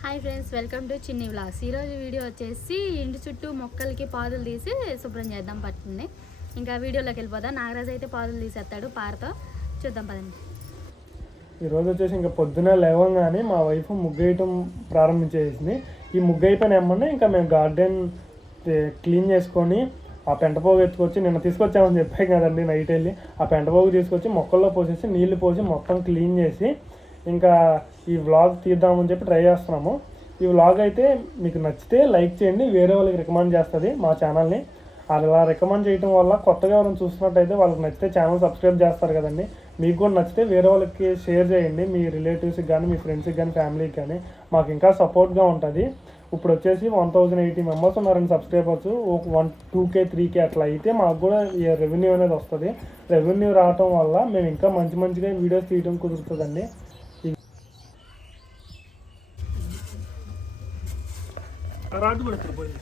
Hi friends welcome to Chinni vlogs ఈరోజు video వచ్చేసి ఇంటి చుట్టూ మొక్కలకి పాదులు తీసి శుభ్రం చేద్దాం పట్టింది. ఇంకా వీడియోలోకి వెళ్ళిపోదాం. నాగరాజు అయితే పాదులు తీసేస్తాడు పారతో చూద్దాం పదండి. ఈరోజు వచ్చేసి ఇంకా పొద్దున లేవగానే మా వైఫ్ ముగ్గేయటం ప్రారంభించేసింది ఈ ముగ్గు అయిపోయిన ఏమన్నా ఇంకా మేము గార్డెన్ క్లీన్ చేసుకొని ఆ పెంటపోగు ఎత్తుకొచ్చి నిన్న తీసుకొచ్చామని చెప్పాం కదండి నైట్ వెళ్ళి. ఆ పెంటపోగు తీసుకొచ్చి మొక్కల్లో పోసేసి నీళ్ళు పోసి మొత్తం క్లీన్ చేసి ఇంకా ఈ వ్లాగ్ తీద్దామని చెప్పి ట్రై చేస్తున్నాము. ఈ వ్లాగ్ అయితే మీకు నచ్చితే లైక్ చేయండి. వేరే వాళ్ళకి రికమెండ్ చేస్తుంది మా ఛానల్ని అలా రికమెండ్ చేయడం వల్ల కొత్తగా ఎవరైనా చూసినట్టయితే వాళ్ళకి నచ్చితే ఛానల్ సబ్స్క్రైబ్ చేస్తారు కదండి. మీకు కూడా నచ్చితే వేరే వాళ్ళకి షేర్ చేయండి. మీ రిలేటివ్స్కి కానీ మీ ఫ్రెండ్స్కి కానీ ఫ్యామిలీకి కానీ మాకు ఇంకా సపోర్ట్గా ఉంటుంది. ఇప్పుడు వచ్చేసి వన్ థౌజండ్ ఎయిటీ మెంబర్స్ ఉన్నారండి సబ్స్క్రైబర్స్ ఒక one two K three K అట్లా అయితే మాకు కూడా రెవెన్యూ అనేది వస్తుంది. రెవెన్యూ రావటం వల్ల మేము ఇంకా మంచి మంచిగా వీడియోస్ తీయడం కుదురుతుందండి. కూడా పోయింది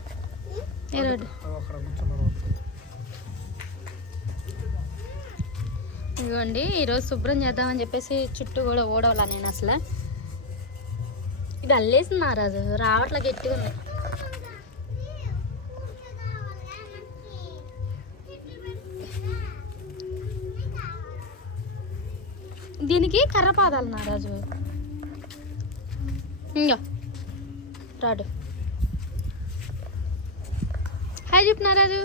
అక్కడ కూర్చున్నారు ఇదిగోండి ఈరోజు శుభ్రం చేద్దామని చెప్పేసి చుట్టూ కూడా ఓడవలా నేను అసలు. ఇది అల్లేసింది నారాజు రావట్లా గట్టిగా ఉంది. దీనికి కర్ర పాదాలు నారాజు ఇంకో రాడు. హాయ్ చెప్పు నారాజు.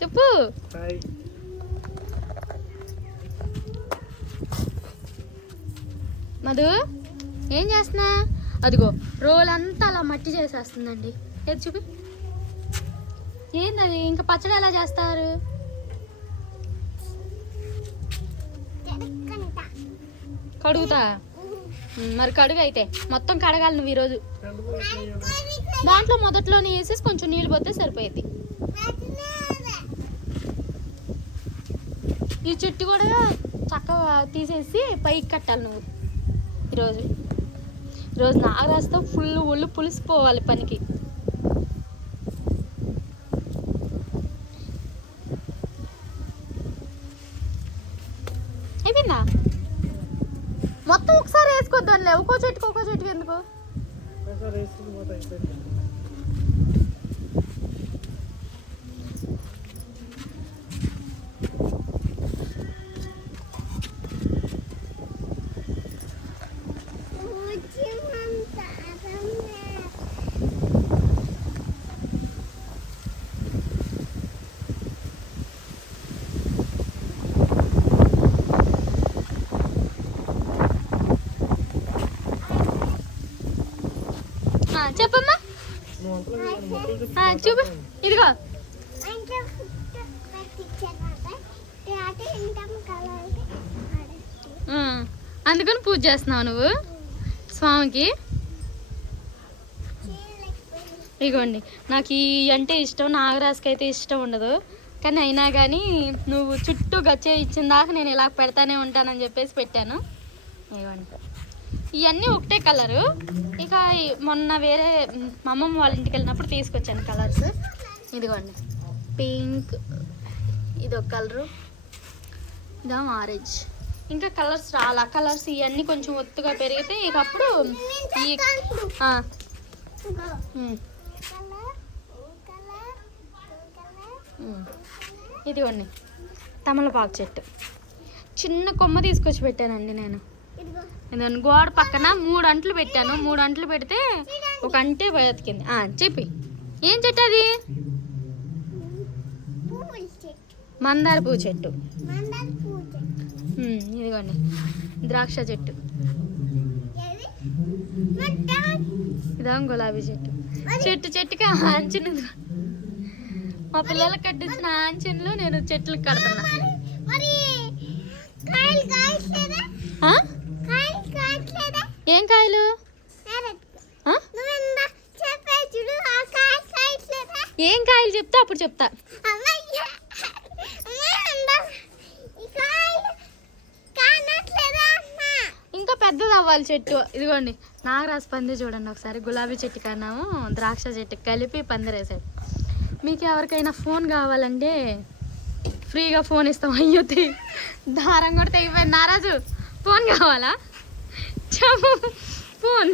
చెప్పు. మధు ఏం చేస్తున్నా? అదిగో రోల్ అంతా అలా మట్టి చేసేస్తుందండి. ఏది చూపి. ఏంది అది ఇంకా పచ్చడి ఎలా చేస్తారు? కడుగుతా? మరి కడుగు అయితే. మొత్తం కడగాలి నువ్వు ఈరోజు. దాంట్లో మొదట్లోనే వేసేసి కొంచెం నీళ్ళు పోతే సరిపోయింది. ఈ చెట్టు కూడా చక్కగా తీసేసి పైకి కట్టాలి నువ్వు. ఈరోజు. ఈరోజు నాగరాజుతో ఫుల్ ఒళ్ళు పులిసిపోవాలి పనికి. అయిపోయిందా? మొత్తం ఒకసారి వేసుకోవద్దానిలే ఒక్కో చెట్టుకు ఒక్కో చెట్టుకు ఎందుకు ఆ, చెప్పమ్మా ఆ, చూపు. ఇదిగో. అందుకని పూజ చేస్తున్నావు నువ్వు స్వామికి. ఇగోండి. నాకు ఈ అంటే ఇష్టం నాగరాజుకి అయితే ఇష్టం ఉండదు. కానీ అయినా కానీ నువ్వు చుట్టూ గచ్చే ఇచ్చిన దాకా నేను ఇలా పెడతానే ఉంటానని చెప్పేసి పెట్టాను. ఇవ్వండి ఇవన్నీ ఒకటే కలరు. ఇక మొన్న వేరే మా అమ్మమ్మ వాళ్ళ ఇంటికి వెళ్ళినప్పుడు తీసుకొచ్చాను కలర్స్. ఇదిగోండి. పింక్ ఇది ఒక కలరు. ఇదా ఆరెంజ్. ఇంకా కలర్స్ రాలా? కలర్స్ ఇవన్నీ కొంచెం ఒత్తుగా పెరిగితే ఇక అప్పుడు ఈ ఇదిగోండి. తమలపాకు చెట్టు. చిన్న కొమ్మ తీసుకొచ్చి పెట్టానండి నేను. ఇదిగోండి గోడ పక్కన మూడు అంట్లు పెట్టాను. మూడు అంట్లు పెడితే ఒక అంటే బతికింది ఆ, చెప్పి. ఏం చెట్టు అది? మందార పువ్వు చెట్టు. ఇదిగోండి. ద్రాక్ష చెట్టు. ఇదా గులాబీ చెట్టు. చెట్టు చెట్టుకి ఆంచిన మా పిల్లలకు కట్టించిన ఆంచన్లు నేను చెట్లకు కడుతున్నా? ఏం కాయలు? ఏం కాయలు చెప్తా అప్పుడు చెప్తా. ఇంకా పెద్దది అవ్వాలి చెట్టు. ఇదిగోండి నాగరాజు పంది చూడండి ఒకసారి. గులాబీ చెట్టు కన్నాము ద్రాక్ష చెట్టు కలిపి పందిరేసాడు మీకు ఎవరికైనా ఫోన్ కావాలంటే ఫ్రీగా ఫోన్ ఇస్తాం. అయ్యో దారం కూడా తెగిపోయింది నారాజు ఫోన్ కావాలా? ఇచ్చాము ఫోన్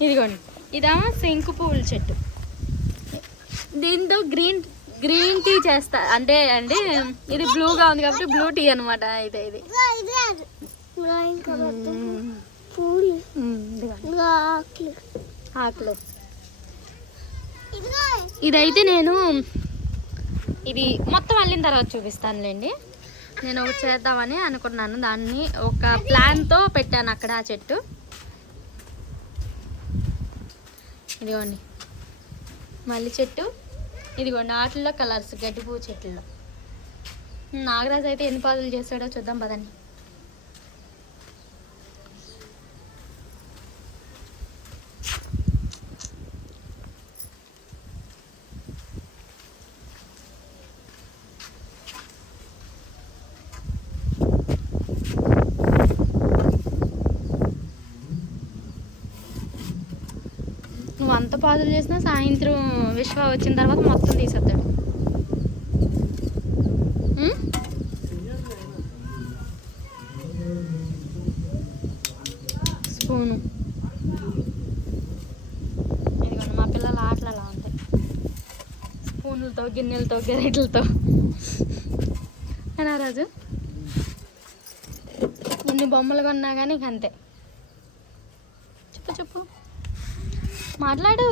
ఇదిగోండి ఇదా సింకు పూల చెట్టు దీంతో గ్రీన్ గ్రీన్ టీ చేస్తా అంటే అండి ఇది బ్లూగా ఉంది కాబట్టి బ్లూ టీ అనమాట అయితే ఇది ఆకులు ఇదైతే నేను ఇది మొత్తం అల్లిన తర్వాత చూపిస్తానులేండి నేను ఒకటి చేద్దామని అనుకున్నాను. దాన్ని ఒక ప్లాన్తో పెట్టాను అక్కడ ఆ చెట్టు. ఇదిగోండి. మల్లి చెట్టు. ఇదిగోండి ఆటల్లో కలర్స్ గడ్డిపూ చెట్లలో. నాగరాజు అయితే ఎన్ని పాదులు చేస్తాడో చూద్దాం పదండి. పాదులు చేసినా సాయంత్రం విశ్వ వచ్చిన తర్వాత మొత్తం తీసేద్దాడు స్పూను. ఎందుకంటే మా పిల్లల ఆటలు అలా ఉంటాయి. స్పూన్లతో గిన్నెలతో గెరెట్లతో. అనా రాజు? ఇన్ని బొమ్మలు కొన్నా కానీ అంతే చెప్పు చెప్పు. మాట్లాడు.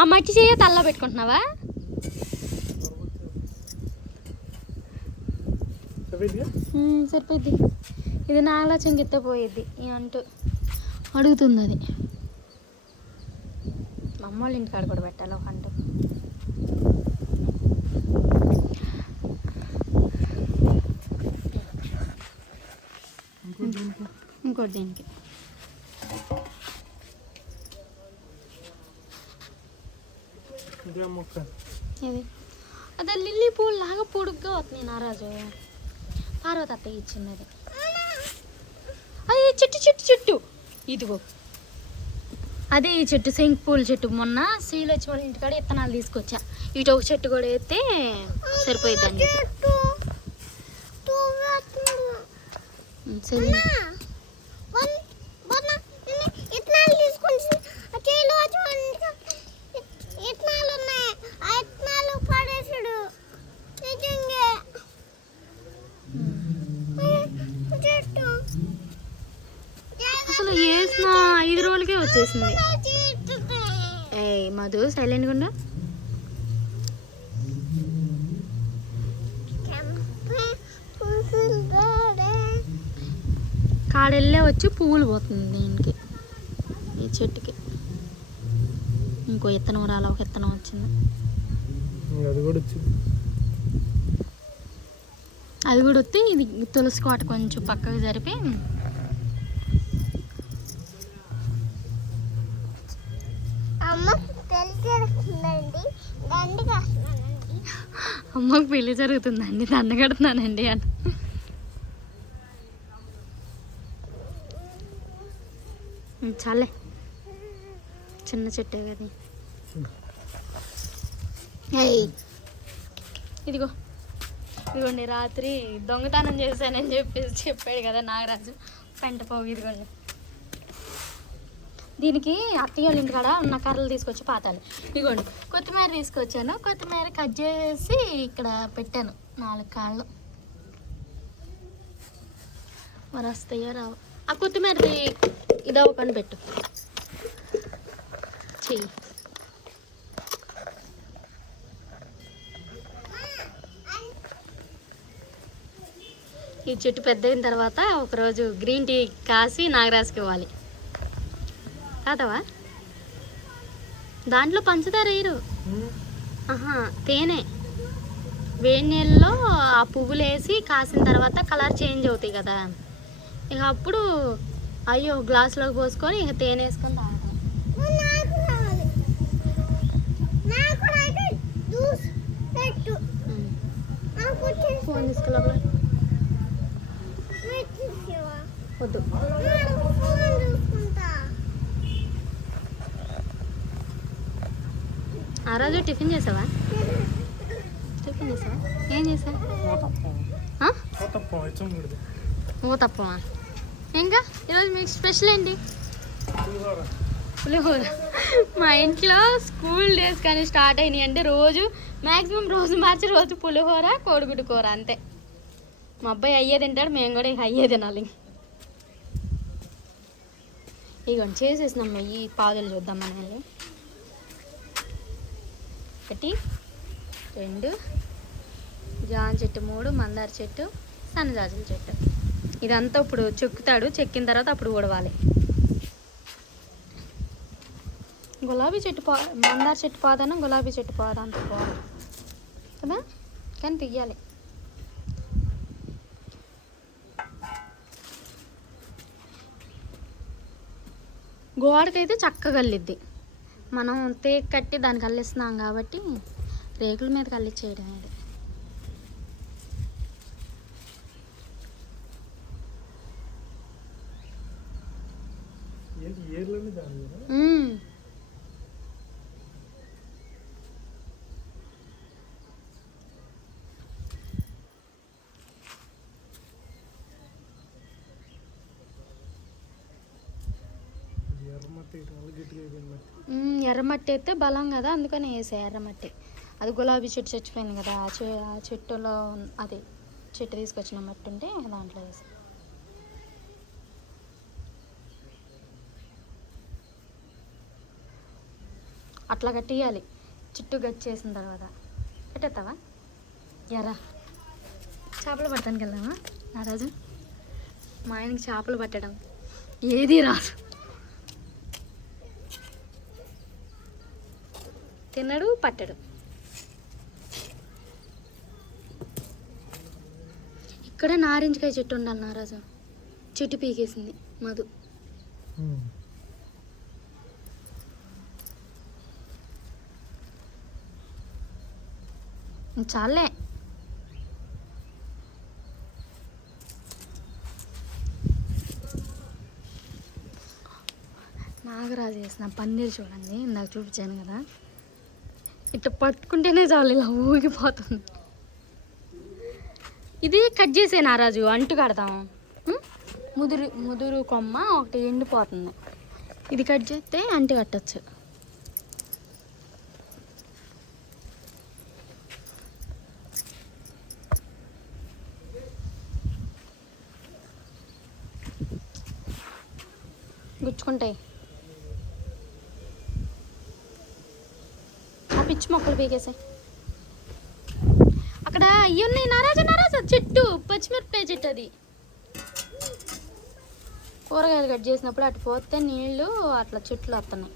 ఆ మట్టి చెయ్య తల్ల పెట్టుకుంటున్నావా? సరిపోయింది. ఇది నా ఆలోచన గిత్త పోయేది. అంటూ అడుగుతుంది అది. మా అమ్మ వాళ్ళ ఇంటికాడ కూడా పెట్టాలి ఒక అంటూ. ఇంకోటి దీనికి. అదే లిల్లీ పూలు లాగా పొడుగ్గా వస్తున్నాయి నారాజు. పార్వతి అత్త ఇచ్చింది అది అది చెట్టు చెట్టు చెట్టు. ఇదిగో. అదే ఈ చెట్టు సింక్ పూల చెట్టు. మొన్న సీలు వచ్చి వాళ్ళ ఇంటికాడ ఇత్తనాలు తీసుకొచ్చా. ఇటు ఒక చెట్టు కూడా వేస్తే సరిపోయిద్దండి సరే మధు సైలెంట్గా ఉన్నా కాడెళ్ళే వచ్చి పువ్వులు పోతుంది దీనికి ఈ చెట్టుకి. ఇంకో ఇత్తనం రాల ఒక ఇత్తనం వచ్చింది. అది కూడా వచ్చింది. అది కూడా వస్తే ఇది తులసి కోట కొంచెం పక్కకు జరిపి అమ్మకు పెళ్ళి జరుగుతుందండి. దండ కడుతున్నానండి అని. చాలే. చిన్న చెట్టే కదా ఇదిగో. ఇదిగోండి రాత్రి దొంగతనం చేశానని చెప్పేసి చెప్పాడు కదా నాగరాజు. పెంట పోగు ఇదిగోండి. దీనికి అత్తయ్య ఇంటి కాడ ఉన్న కర్రలు తీసుకొచ్చి పాతాలి. ఇదిగోండి కొత్తిమీర తీసుకొచ్చాను. కొత్తిమీర కట్ చేసి ఇక్కడ పెట్టాను నాలుగు కాళ్ళు. మరి వస్తాయో రావు. ఆ కొత్తిమీరది ఒక పని పెట్టు. చెయ్యి. ఈ చెట్టు పెద్దయిన తర్వాత ఒకరోజు గ్రీన్ టీ కాసి నాగరాజుకి ఇవ్వాలి. కాదవా దాంట్లో పంచదార వేయరు. ఆహా తేనె. వేడి నీళ్ళలో ఆ పువ్వులు వేసి కాసిన తర్వాత కలర్ చేంజ్ అవుతాయి కదా. ఇక అప్పుడు అయ్యో గ్లాసులోకి పోసుకొని ఇక తేనె వేసుకొని తాగుతాం. వద్దు. ఆ రోజు టిఫిన్ చేసావా? టిఫిన్ చేసావా? ఏం చేసావా? ఓ తప్పమా ఇంకా? ఈరోజు మీకు స్పెషల్ ఏంటి? పులిహోర. మా ఇంట్లో స్కూల్ డేస్ కానీ స్టార్ట్ అయినాయి అంటే రోజు మ్యాక్సిమం రోజు మార్చి రోజు పులిహోర కోడిగుడ్డు కూర అంతే. మా అబ్బాయి అయ్యే తింటాడు మేము కూడా ఇక అయ్యే తినాలి. ఇగోండి చేసేసినాం ఈ పాదులు చూద్దాం మనం వెళ్ళి ఒకటి రెండు జాన్ చెట్టు మూడు మందార చెట్టు సన్నజాజుల చెట్టు. ఇదంతా ఇప్పుడు చెక్కుతాడు చెక్కిన తర్వాత అప్పుడు ఊడవాలి. గులాబీ చెట్టు పా మందార చెట్టు పాదాన గులాబీ చెట్టు పాదంతా పోవాలి కదా? కానీ తీయాలి. గోడకైతే చక్కగల్లిద్ది మనం తేక్ కట్టి దానికి అల్లిస్తున్నాం కాబట్టి రేకుల మీద కల్లిచ్చేయడం అది ఏంటి ఏర్లోనే దాని మీద మ్మ్. ఎర్రమట్టి ఇటు వల్ల గట్టిగా అయిపోయింది మట్టి మ్మ్, ఎర్రమట్టి అయితే బలం కదా అందుకని వేసా ఎర్రమట్టి. అది గులాబీ చెట్టు చచ్చిపోయింది కదా ఆ చె ఆ చెట్టులో అది చెట్టు తీసుకొచ్చిన మట్టి ఉంటే దాంట్లో వేసా. అట్లా కట్టియాలి. చుట్టూ గచ్చేసిన తర్వాత. పెట్టేస్తావా ఎరా చేపలు పట్టడానికి వెళ్దామా నారాజు? మా ఆయనకి చేపలు పట్టడం ఏది రాదు. తినడు పట్టడు. ఇక్కడ నారింజకాయ చెట్టు ఉండాలి నారాజు. చెట్టు పీకేసింది మధు. చాలే నాగరాజు వేసిన పన్నీర్ చూడండి ఇందాక చూపించాను కదా. ఇట్లా పట్టుకుంటేనే చాలు ఇలా ఊగిపోతుంది. ఇది కట్ చేసే నారాజు అంటు కడతాం. ముదురు ముదురు కొమ్మ ఒకటి ఎండిపోతుంది. ఇది కట్ చేస్తే అంటు కట్టచ్చు గుచ్చుకుంటాయి ఆ పీకేసాయి అక్కడ అయ్యి ఉన్నాయి. నారాజా నారాజా. చెట్టు పచ్చిమిరపకాయ చెట్టు అది. కూరగాయలు కట్ చేసినప్పుడు అటు పోతే నీళ్ళు అట్లా చెట్లు వస్తున్నాయి.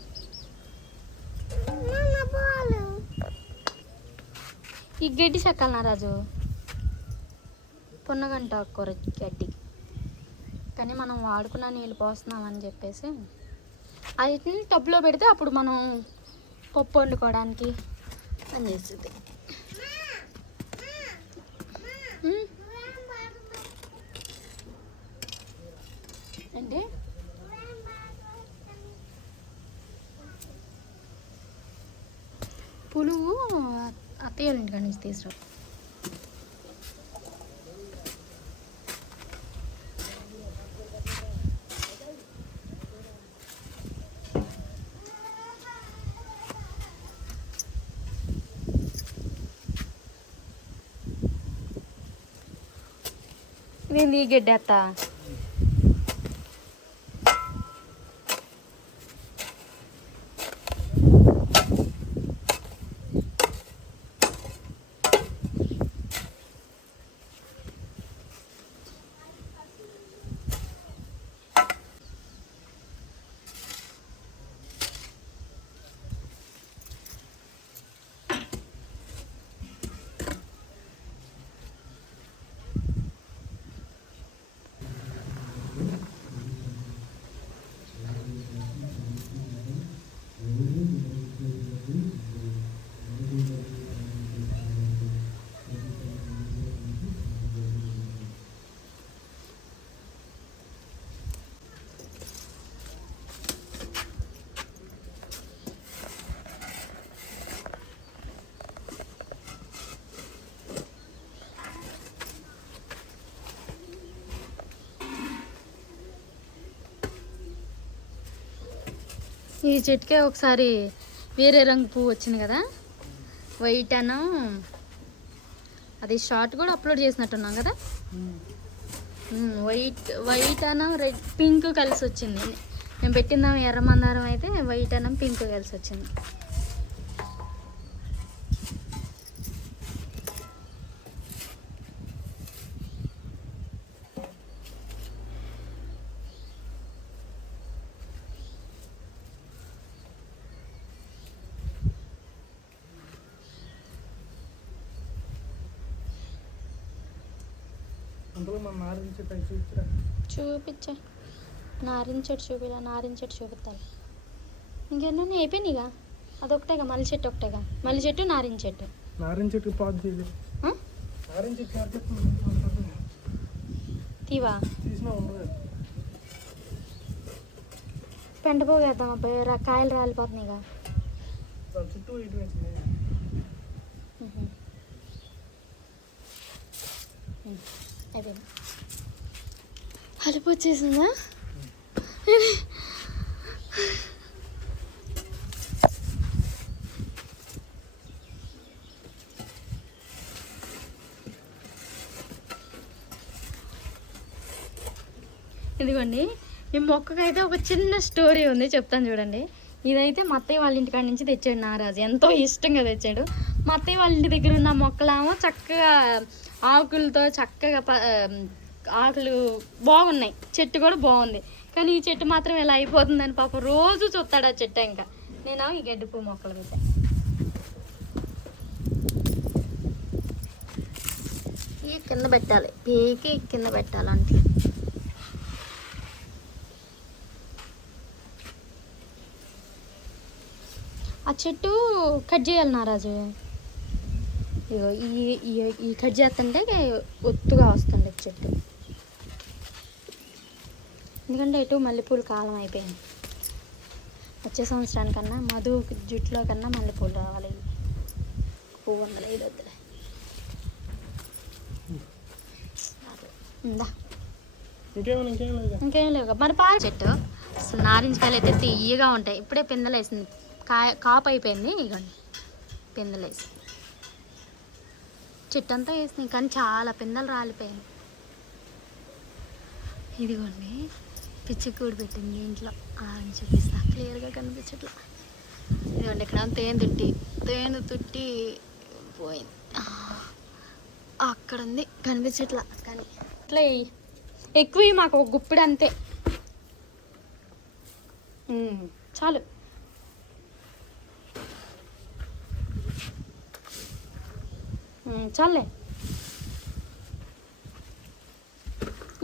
ఈ గడ్డి చెక్కాలి నారాజు. పొన్నగంట కూర గడ్డి. కానీ మనం వాడుకున్న నీళ్ళు పోస్తున్నామని చెప్పేసి. అది టబ్లో పెడితే అప్పుడు మనం పప్పు వండుకోవడానికి పని చేస్తుంది ఉమ్, ఏంటి పులుగు అత్తయ్య వాళ్ళ ఇంటికాడ నుంచి తీసుకురా నేను ఈ ఈ చెట్టుకే ఒకసారి వేరే రంగు పువ్వు వచ్చింది కదా. వైట్ అను అది షార్ట్ కూడా అప్లోడ్ చేసినట్టున్నాం కదా. వైట్ వైట్ అనం రెడ్ పింక్ కలిసి వచ్చింది. నేను పెట్టిందాం ఎర్ర మందారం అయితే వైట్ అనం పింక్ కలిసి వచ్చింది. చూపించా. నారింజ చెట్టు చూపిలా నారింజ చెట్టు చూపిస్తాను ఇంకెన్నో అయిపోయినాయిగా అదొకటేగా మల్లి చెట్టు ఒకటేగా మల్లి చెట్టు నారింజ చెట్టు నారింజ పాదు చెట్టు చెప్తున్నారు? తీవా? తీసినా ఉండదు. పెంట పోగేద్దాం అబ్బాయి కాయలు రాలిపోతున్నాయిగా అయిపోయింది కలుపు వచ్చేసిందా? ఇదిగోండి ఈ మొక్కకైతే ఒక చిన్న స్టోరీ ఉంది చెప్తాను చూడండి. ఇదైతే మా అత్తయ్య వాళ్ళ ఇంటికాడ నుంచి తెచ్చాడు నారాజు. ఎంతో ఇష్టంగా తెచ్చాడు. మా అత్తయ్య వాళ్ళ ఇంటి దగ్గర ఉన్న మొక్కలేమో చక్కగా ఆకులతో చక్కగా ప- ఆకులు బాగున్నాయి. చెట్టు కూడా బాగుంది. కానీ ఈ చెట్టు మాత్రం ఇలా అయిపోతుందని పాప రోజు చూస్తాడు ఆ చెట్టు ఇంకా. నేను ఈ గడ్డి పువ్వు మొక్కలు పెట్టా. ఈ కింద పెట్టాలి. పీకి కింద పెట్టాలంటే. ఆ చెట్టు కట్ చేయాలి నారాజు. ఈ ఈ- ఈ కట్ చేస్తుంటే ఒత్తుగా వస్తుంది చెట్టు. ఎందుకంటే ఎటు మల్లెపూల కాలం అయిపోయింది. వచ్చే సంవత్సరానికన్నా మధు జుట్టులో కన్నా మల్లెపూలు రావాలి. పువ్వు వందల ఐదు వద్దులే. ఇందా ఇంకేమైనా ఇంకేం లేవు మరి పాల చెట్టు? అసలు నారింజ కాయలు అయితే తీయగా ఉంటాయి. ఇప్పుడే పిందెలు వేసింది కాయ కాపు అయిపోయింది. ఇగోండి. పిందెలు వేసి చెట్టు అంతా వేసింది కానీ చాలా పిందెలు రాలిపోయాయి ఇదిగోండి. పిచ్చి కూడి పెట్టింది ఇంట్లో. అని చూపిస్తా క్లియర్గా కనిపించట్లా. ఇదిగోండి ఇక్కడ తేనె తుట్టి తేనె తుట్టి పోయింది. అక్కడ ఉంది. కనిపించట్లా కానీ ఇట్లా ఎక్కువ మాకు ఒక గుప్పిడు అంతే. చాలు. చాలే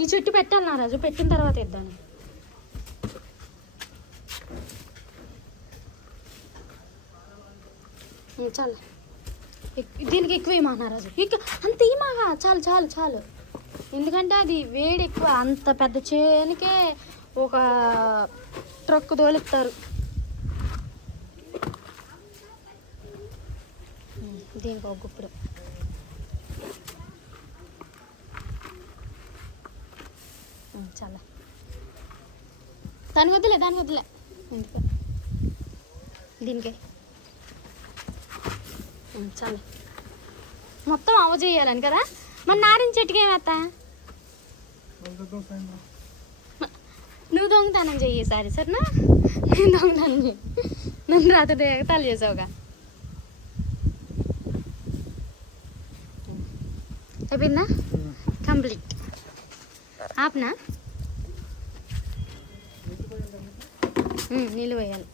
ఈ చెట్టు పెట్టాలి నా రాజు పెట్టిన తర్వాత ఇద్దాను చాలు. దీనికి ఎక్కువ ఇమ్మా నారాజు ఇక అంత ఏమాగా చాలు చాలు చాలు. ఎందుకంటే అది వేడి ఎక్కువ అంత పెద్ద చేనుకే ఒక ట్రక్ తోలుస్తారు దీనికి ఒక గుప్పుడు. చాలా. దానికి వద్దులే దానికి వద్దులే. దీనికే. చాలు. మొత్తం అవ చేయాలని కదా? మరి నారింజ చెట్టుకి ఏమేస్తా నువ్వు దొంగతనం చెయ్యి సారి సరేనా? నేను దొంగతనం చెయ్యి. నన్ను రాత్రి ఎగతాలు చేసావుగా. అయిపోయిందా? కంప్లీట్. ఆపనా? నీళ్ళు పోయాలి.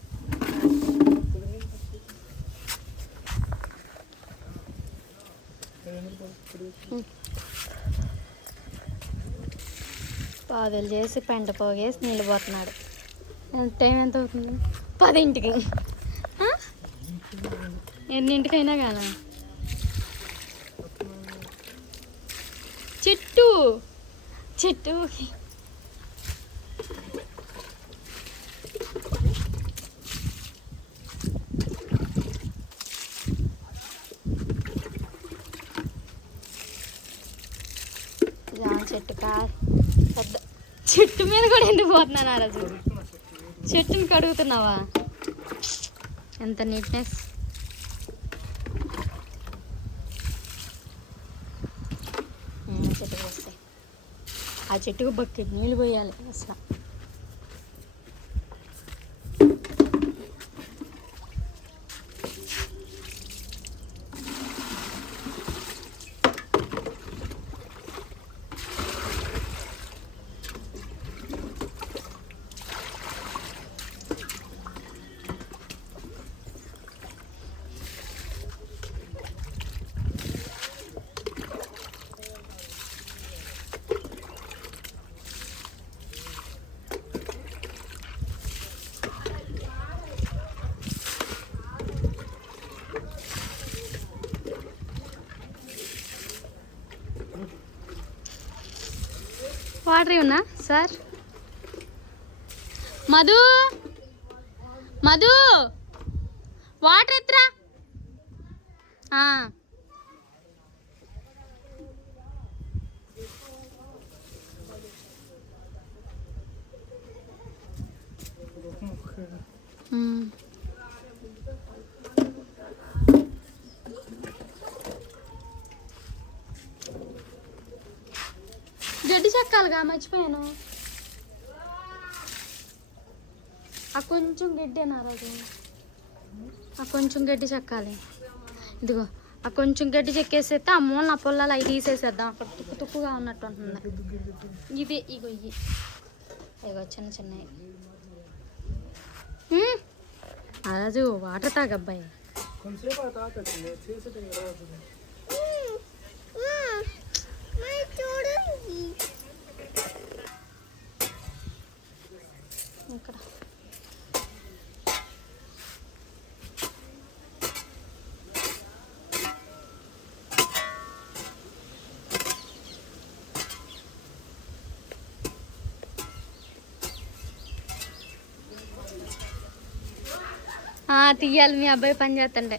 పాదులు చేసి పెంట పోగేసి నీళ్ళు పోతున్నాడు. టైం ఎంత అవుతుంది? పదింటికి? ఎన్నింటికైనా కాదా చెట్టు. చెట్టు జామ చెట్టు కా కడుక్కోపోతున్నాను ఆ రోజు. చెట్టుని కడుగుతున్నావా? ఎంత నీట్నెస్. చెట్టుకు వస్తాయి ఆ చెట్టుకు బక్కి నీళ్ళు పోయాలి అసలు. వాటర్ ఉన్నా సార్? మధు! మధు! వాటర్ ఎత్తురా. ఆ. గడ్డి చెక్కాలిగా మర్చిపోయాను. ఆ కొంచెం గడ్డి నారాజు ఆ కొంచెం గడ్డి చెక్కాలి. ఇదిగో ఆ కొంచెం గడ్డి చెక్కేసేస్తే ఆ మూల నా పొలాలు అవి తీసేసేద్దాం. అక్కడ తుక్కు తుక్కుగా ఉన్నట్టు ఉంటుంది. ఇది ఇగో ఇవి ఇగో చిన్న చిన్నవి. ఆ రాజు వాటర్ తాగబ్బాయి కొంతసేపు ఆ తాత చేసేట మరి చూడండి ఇక్కడ తీయాలి మీ అబ్బాయి పని చేస్తుండే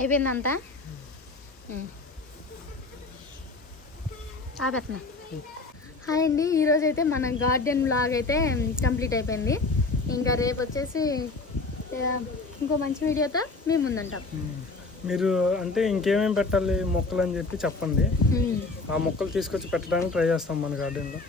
అయిపోయిందంతా? ఆపేస్తున్నా. హాయ్ అండి ఈరోజు అయితే మన గార్డెన్ బ్లాగ్ అయితే కంప్లీట్ అయిపోయింది. ఇంకా రేపు వచ్చేసి ఇంకో మంచి వీడియోతో మేము ముందుంటాం. మీరు అంటే ఇంకేమేమి పెట్టాలి మొక్కలు అని చెప్పి చెప్పండి. ఆ మొక్కలు తీసుకొచ్చి పెట్టడానికి ట్రై చేస్తాం మన గార్డెన్లో.